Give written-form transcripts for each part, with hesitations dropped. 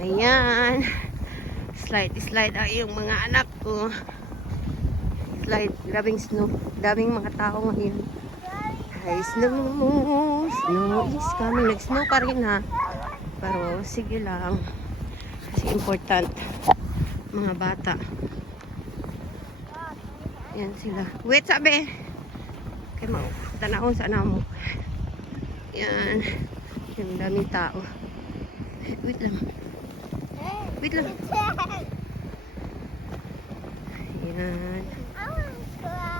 Ayan. Slide ang yung mga anak ko. Slide. Grabing snow. Daming mga tao ngayon. Hi, snow. Snow is coming. Nag-snow pa rin ha. Pero sige lang. Kasi important. Mga bata. Yan sila. Wait, sabi. Kaya mo. Tanahon sa namo. Yan. Yung daming tao. Wait lang. Wait lang. Yan.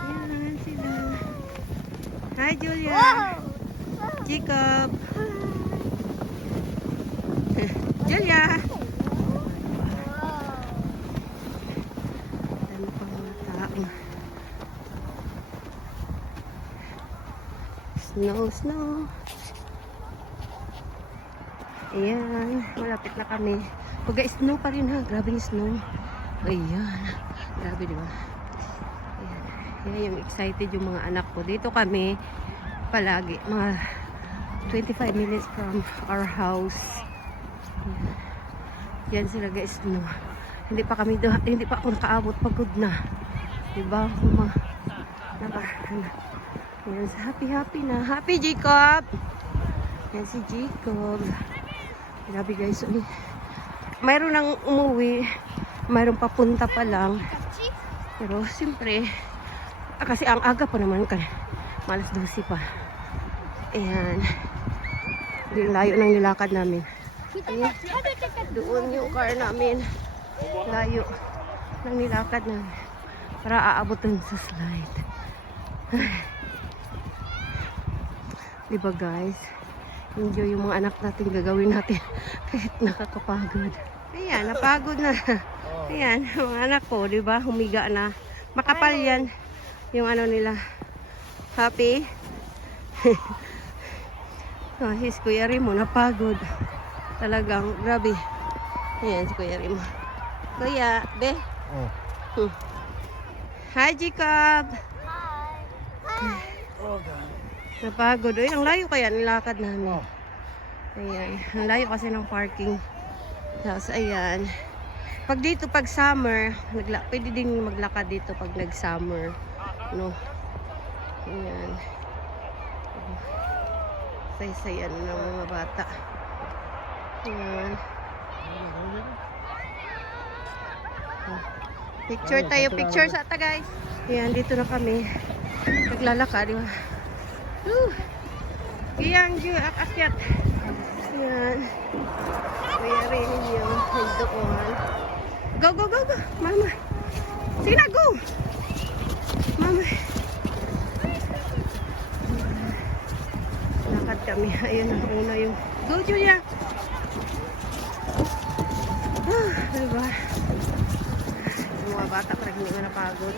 Yan sila. Hi, Julia. Jacob. Julia. Dami pang mga tao. Snow. Ayan. Malapit na kami. Pag-snow pa rin ha. Grabe yung snow. Ayan. Grabe diba? Ayan. Ayan yung excited yung mga anak ko. Dito kami palagi. Mga 25 minutes from our house. Ayan. Yan sila guys. No. Hindi pa ako nakaabot. Pagod na. Diba? Ayan. Happy na. Happy Jacob! Yan si Jacob. Grabe guys. Mayroon nang umuwi. Mayroon papunta pa lang. Pero siyempre, kasi ang aga pa naman ka. Malas 12 pa. Ayan. Yung layo ng nilakad namin. Ayan. Doon yung car namin. Layo ng nilakad namin. Para aabot dun sa slide. Diba guys? Enjoy yung mga anak natin. Gagawin natin. Kahit nakakapagod. Ayan, napagod na. Ayan, mga anak ko, diba? Humiga na. Makapal yan. Yung ano nila. Happy? Oh, his Kuya Rimo, napagod. Talagang, grabe. Ayan, si Kuya Rimo. Kuya, be? Hi, Jacob! Hi! Oh, God. Napagod. Uy, ang layo kaya nilakad namin. Ayan, ang layo kasi ng parking. Tapos, ayan. Pag dito, pag summer, pwede din maglakad dito pag nag-summer. No? Ayan. Say-sayan ng mga bata. Ayan. Picture tayo. Picture sa ata, guys. Ayan, dito na kami. Naglalakad. Iyang akyat. Ayan. Kaya rin yung doon. Go. Mama. Sige na, go. Mama. Lakad kami. Ayun ang una yung. Go, Julia. Diba? Yung mga bata parang hindi nga napagod.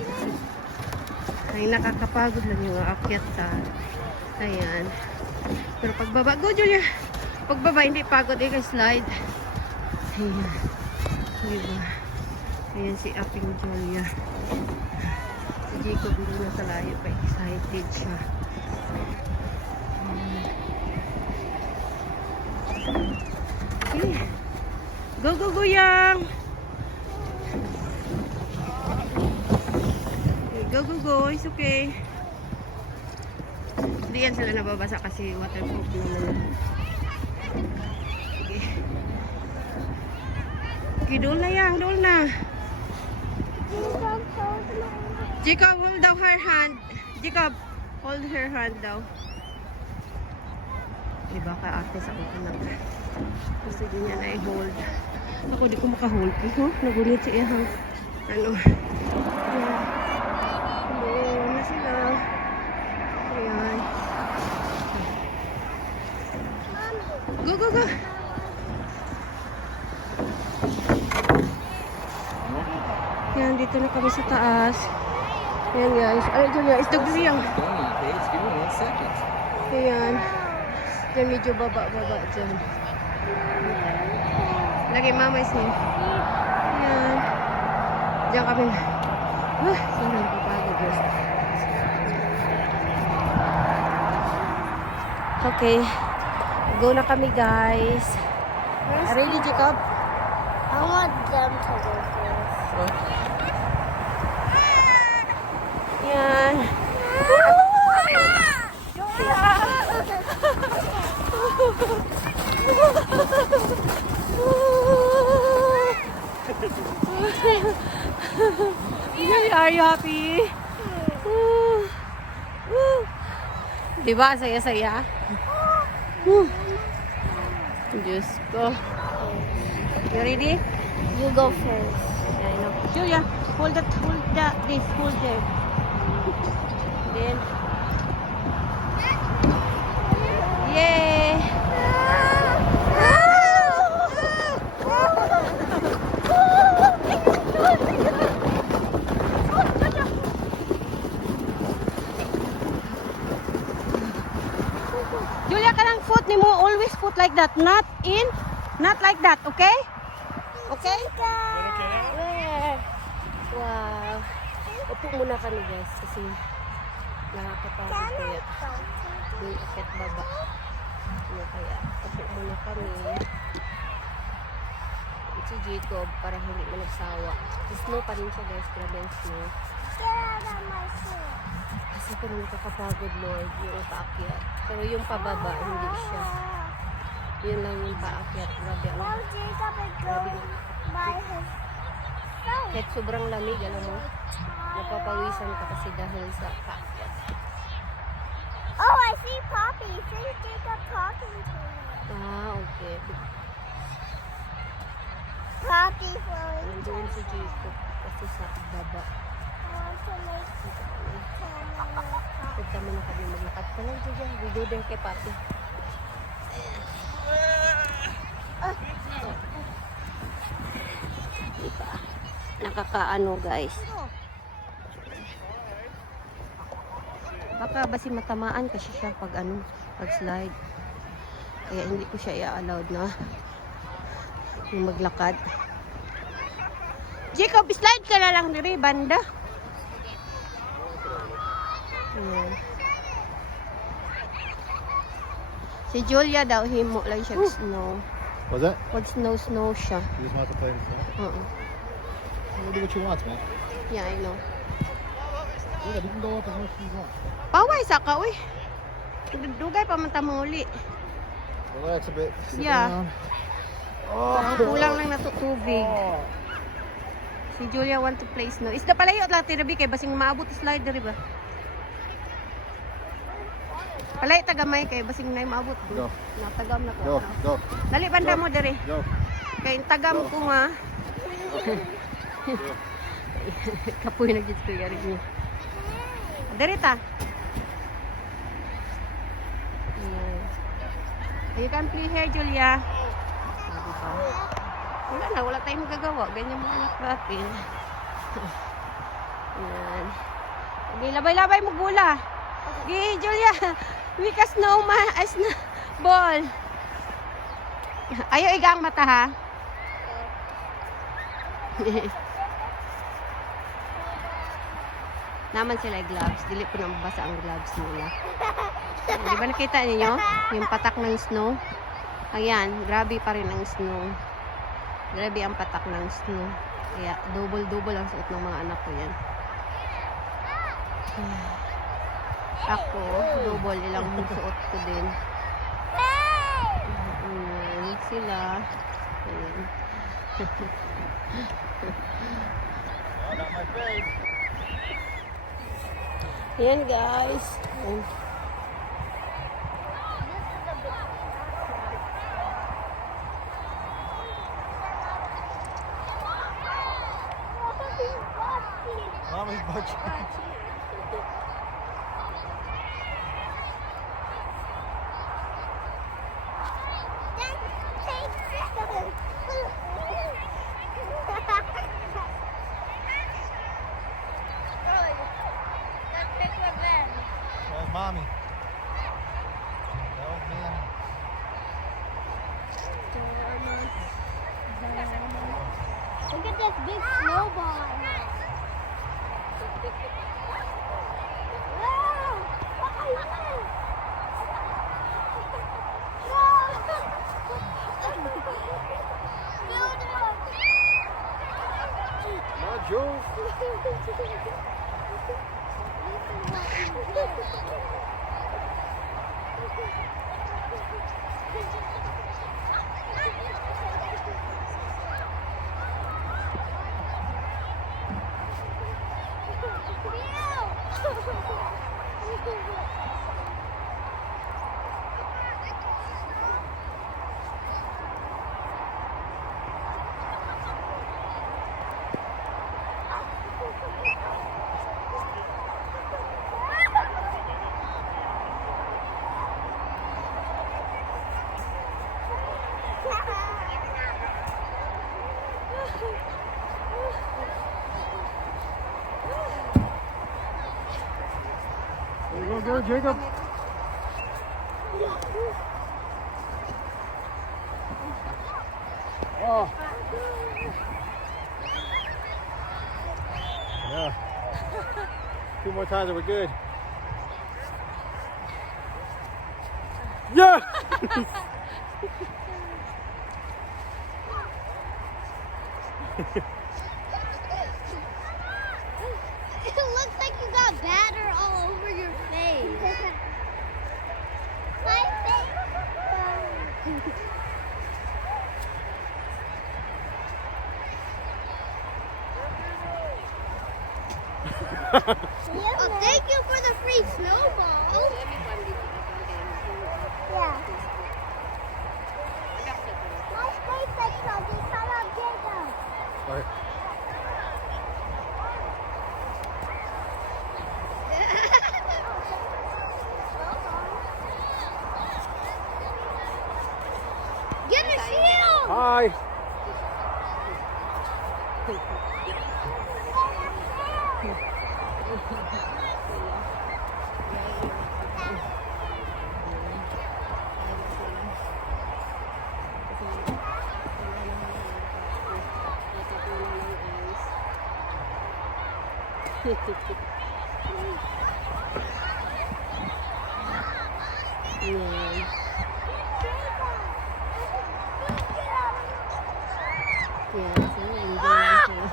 Ay, nakakapagod lang yung akyat sa. Ayan. Pero pagbaba, go, Julia. Pagbaba, hindi pagod. Slide. Ayan. Diba? Ayan si Aping Julia. Si Jacob hindi na sa layo pa. Excited siya. Okay. Go, yang! Okay, go. It's okay. Hindi yan sila nababasa kasi waterproof naman. Okay, doon na yang. Doon na. Jacob, hold daw her hand. Jacob, hold her hand daw. Diba ka ate sa anak. Gusto din niya na i-hold. Ako di ko maka-hold. Nagunit siya. Ano? Doon na sila. Ayan. Go. Yan, dito na kami sa taas. Yan guys. Ay, Julia, isdog siyang. Ayan. Diyan medyo baba dyan. Lagi mamay siya. Ayan. Diyan kami. Sana nakapagod guys. Okay. Go na kami guys. Ready, Jacob? I want them to go first. Yan. Are you happy? Diba? Saya-saya? Diyos ko. You ready? You go first. Yeah, I know. Julia, hold that, this, hold there. Then, yay! Julia, kanang foot ni mo always put like that, not like that, okay? Okay? Where? Wow. Upo muna kami guys kasi nakakapagod kaya. Yung akit baba. Ano kaya? Upo muna kami. Si Jacob para hindi mo nagsawa. Snow pa rin siya guys. Grabe ang snow. Kasi pero nakakapagod Lord yung paakyat. Pero yung pababa hindi siya. Yun lang yung paakyat. Grabe ang kahit sobrang lamig, alam mo, napapawisan ka kasi dahil sa paakyat. Oh, I see Poppy. See Jacob talking to me. Ah, okay. Poppy flowing. Nandoon si Jacob kasi sa baba. I want to make Punta mo na kami maglakad ka lang dyan. We go there kay Papi. Diba? Nakakaano guys. Baka basi matamaan kasi siya pag ano, pag slide. Kaya hindi ko siya i-allowed na yung maglakad. Jacob, slide ka na lang diri banda. Ayan. Si Julia daw, himo lang siya snow. Was it? Pag snow siya. You just want to play in the snow? You do what you want, man. Yeah, I know. Yeah, you can go up as much as you want. Paway, saka, uy. Dugay pa man tamang uli. Relax a bit. Sit Yeah. down. Kulang lang na to tubig. Si Julia want to play snow. Isda palayo lang tirabi kay basing maabot slide diri ba? Palay tagamay kay basing nay maabot. Go. Natagam na Go, ko. go, Dali banda mo diri. go. Kay tagam ko nga. Kapoy na gid ko yari niya. Diri ta. Ayan. You can play here, Julia. Sabi pa. Wala tayong magagawa. Ganyan mga anak natin. Ayan. Sige, labay-labay mo gula. Sige, Julia. Mika snowman. Ay, ball. Ayaw iga ang mata, ha? Naman sila gloves. Dili po nang basa ang gloves nila. Di ba nakita ninyo? Yung patak ng snow. Ayan, grabe pa rin ang snow. Grabe ang patak ng snow. Kaya double ang suot ng mga anak ko yan. Ako, double ilang suot ko din. Ayan, sila. Ayan. Not my face. Ayan guys. Mommy's butt cheeks. That was mommy. That was Manny. Look at this big snowball. Wow! What are you doing? Jacob. Oh. Yeah. 2 more times and we're good. Yeah! It looks like you got batter all over your face. My face. Oh, thank you for the free snowball. Yeah. My face is something. Come on, Jacob. Sorry. Get a shield! Hi. Yan. Yan. So, enjoy lang siya.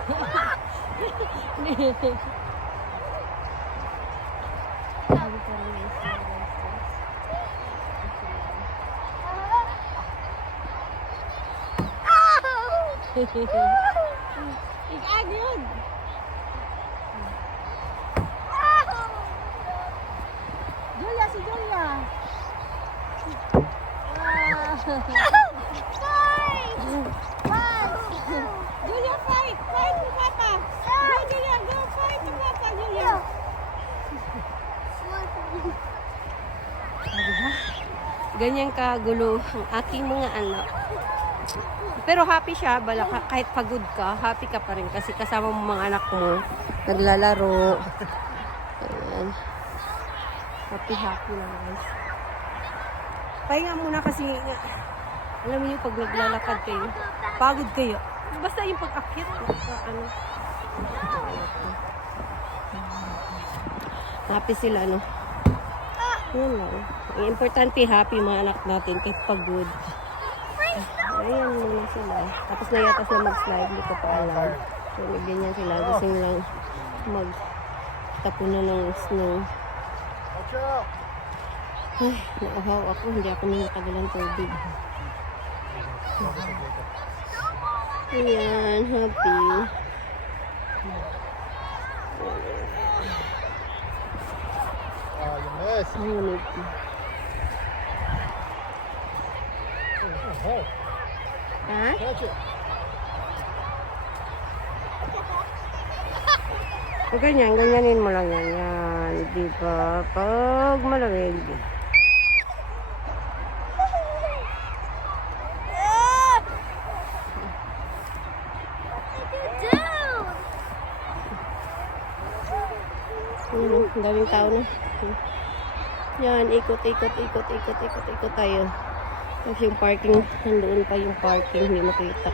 Sabi ko rin guys, Ig-agod! Julia, si Julia! Julia, fight! Fight to Papa! Go, Julia! Go fight to Papa, Julia! Diba? Ganyan kagulo ang aking mga anak. Pero happy siya, kahit pagod ka, happy ka pa rin kasi kasama mo mga anak mo, naglalaro. Ayan. Happy na guys. Pahinga muna kasi, alam niyo pag naglalakad kayo, pagod kayo. Basta yung pag-akit, ano. Happy sila, no? Yun lang. Ang importante, happy mga anak natin kahit pagod. Ayan muna sila. Tapos nayatas na mag-slide, hindi ko pa alam. So, ganyan sila. Gusto nilang magtapunan ng snow. Watch out. Ay, nauhaw ako. Hindi ako minatagal ng tubig. Ayan, happy. Oh, you missed. Ang lamig. Oh, Ha? catch it. O ganyanin mo lang yan. Yan, di ba? Pag malamig. Ang daming tao na. Yan, ikot tayo. Tapos yung parking, nandoon pa yung parking, hindi makita.